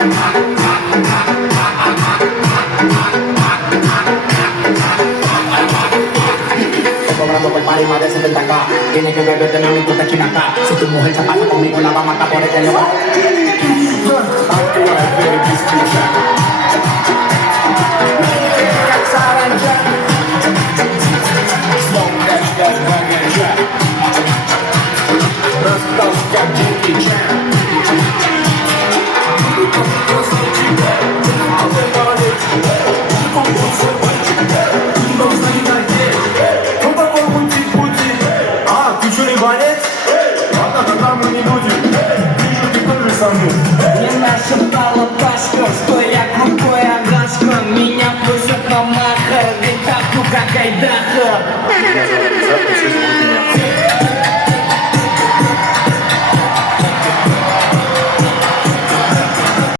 Cobrando por par y más de 70K. Tiene que beber de mi amigo de Chinacá. Si tu mujer se pasa conmigo la va a matar por este lugar. Мне нашептала Пашка, что я крутой Агашка. Меня просят на маха, ведь так, ну как Айдаха.